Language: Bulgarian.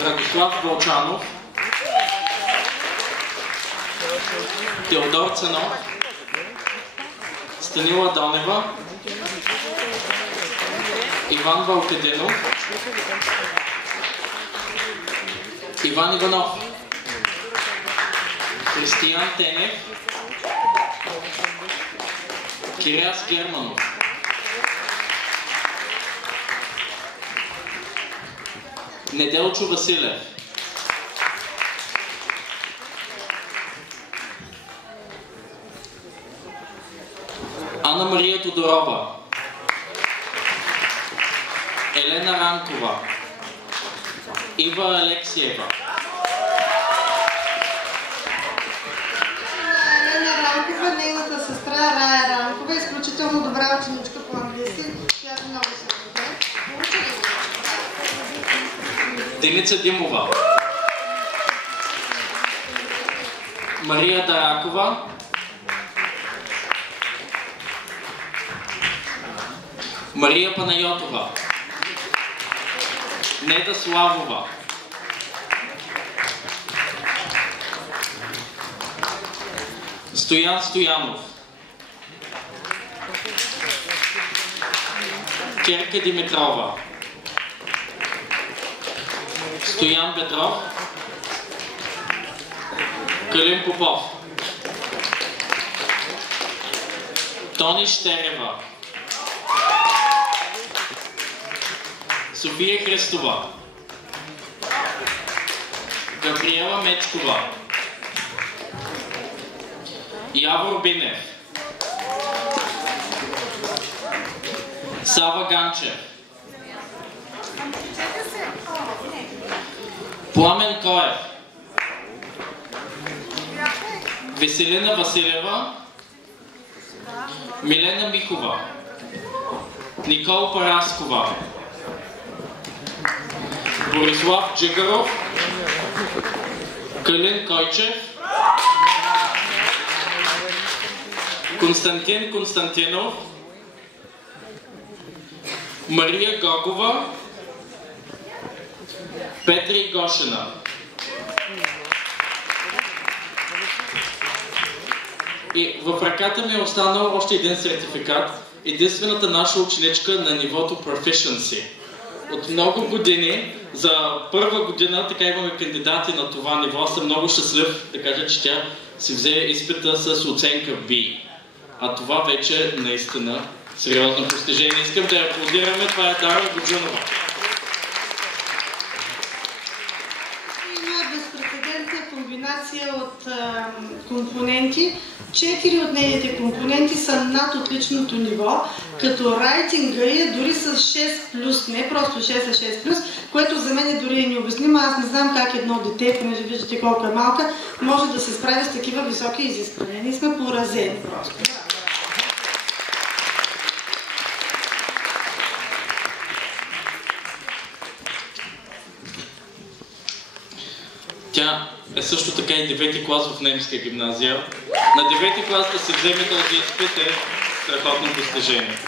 Радослав Вълчанов, Теодор Цанов, Станила Донева, Иван Вълкадинов, Иван Иванов, Християн Тенев, Киряс Германов, Неделчо Василев, Анна Мария Тодорова, Елена Ранкова, Ива Алексиева. Елена Ранкова, нейната сестра Рая Ранкова, изключително добра ученичка по английски. Тя много се добре. Деница Димова, Мария Даракова, Мария Панайотова, Неда Славова, Стоян Стоянов, Керка Димитрова, Стоян Петров, Калин Попов, Тони Щерева, София Христова, Габриела Мечкова, Явор Бинев, Сава Ганчев, Пламен Коев, Веселина Василева, Милена Михова, Никол Параскова, Борислав Джигаров, Калин Койчев, Константин Константинов, Мария Гогова, Петри Гошина. И в ръката ми е останал още един сертификат. Единствената наша ученичка на нивото Proficiency. От много години, за първа година, така имаме кандидати на това ниво. Съм много щастлив да кажа, че тя си взе изпита с оценка B. А това вече наистина сериозно постижение. Искам да я аплодираме. Това е Дара Годжунова. Има безпрецедентна комбинация от компоненти. 4 от нейните компоненти са над отличното ниво, като райтинга е дори с 6+, не просто 6, а 6+, което за мен е дори необяснимо. Аз не знам как едно дете, понеже виждате колко е малка, може да се справи с такива високи изисквания. Ние сме поразени просто. Тя е също така и 9-ти клас в немска гимназия. На 9-ти клас да се вземе този изпит е страхотно постижение.